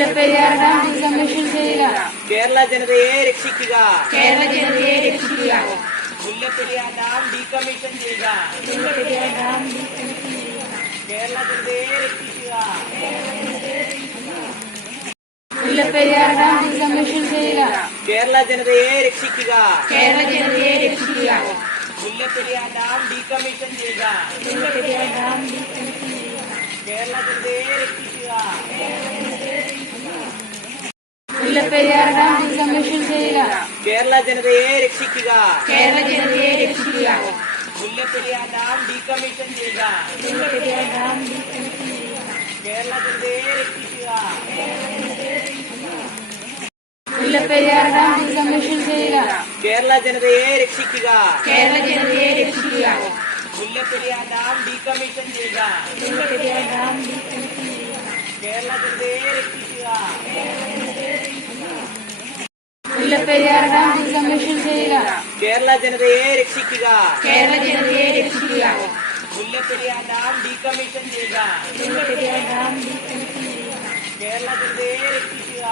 Mullaperiyar dam decommission ചെയ്യുക. കേരള ജനതയെ രക്ഷിക്കുക. കേരള ജനതയെ രക്ഷിക്കുക. മുല്ലപ്പെരിയാർ ഡാം ഡീകമ്മീഷൻ ചെയ്യുക. മുല്ലപ്പെരിയാർ ഡാം ഡീകമ്മീഷൻ ചെയ്യുക. കേരള ജനതയെ രക്ഷിക്കുക. മുല്ലപ്പെരിയാർ ഡാം ഡീകമ്മീഷൻ ചെയ്യുക. കേരള ജനതയെ രക്ഷിക്കുക. കേരള ജനതയെ രക്ഷിക്കുക. മുല്ലപ്പെരിയാർ ഡാം ഡീകമ്മീഷൻ ചെയ്യുക. മുല്ലപ്പെരിയാർ ഡാം ഡീകമ്മീഷൻ ചെയ്യുക. കേരള ജനതയെ രക്ഷിക്കുക. മുല്ലപ്പെരിയാർ ഡാം ഡീകമ്മീഷൻ ചെയ്യുക. കേരള ജനതയെ രക്ഷിക്കുക. കേരള ജനതയെ രക്ഷിക്കുക. മുല്ലപ്പെരിയാർ ഡാം ഡീകമ്മീഷൻ ചെയ്യുക. മുല്ലപ്പെരിയാർ ഡാം ഡീകമ്മീഷൻ ചെയ്യുക. കേരള ജനതയെ രക്ഷിക്കുക. മുല്ലപ്പെരിയാർ ഡാം ഡീകമ്മീഷൻ ചെയ്യുക. കേരള ജനതയെ രക്ഷിക്കുക. കേരള ജനതയെ രക്ഷിക്കുക. മുല്ലപ്പെരിയാർ ഡാം ഡീകമ്മീഷൻ ചെയ്യുക. മുല്ലപ്പെരിയാർ ഡാം ഡീകമ്മീഷൻ ചെയ്യുക. കേരള ജനതയെ രക്ഷിക്കുക. മുല്ലപ്പെരിയാർ ഡാം ഡീകമ്മീഷൻ ചെയ്യുക. കേരള ജനതയെ രക്ഷിക്കുക. കേരള ജനതയെ രക്ഷിക്കുക. മുല്ലപ്പെരിയാർ ഡാം ഡീകമ്മീഷൻ ചെയ്യുക. മുല്ലപ്പെരിയാർ ഡാം ഡീകമ്മീഷൻ ചെയ്യുക. കേരള ജനതയെ രക്ഷിക്കുക.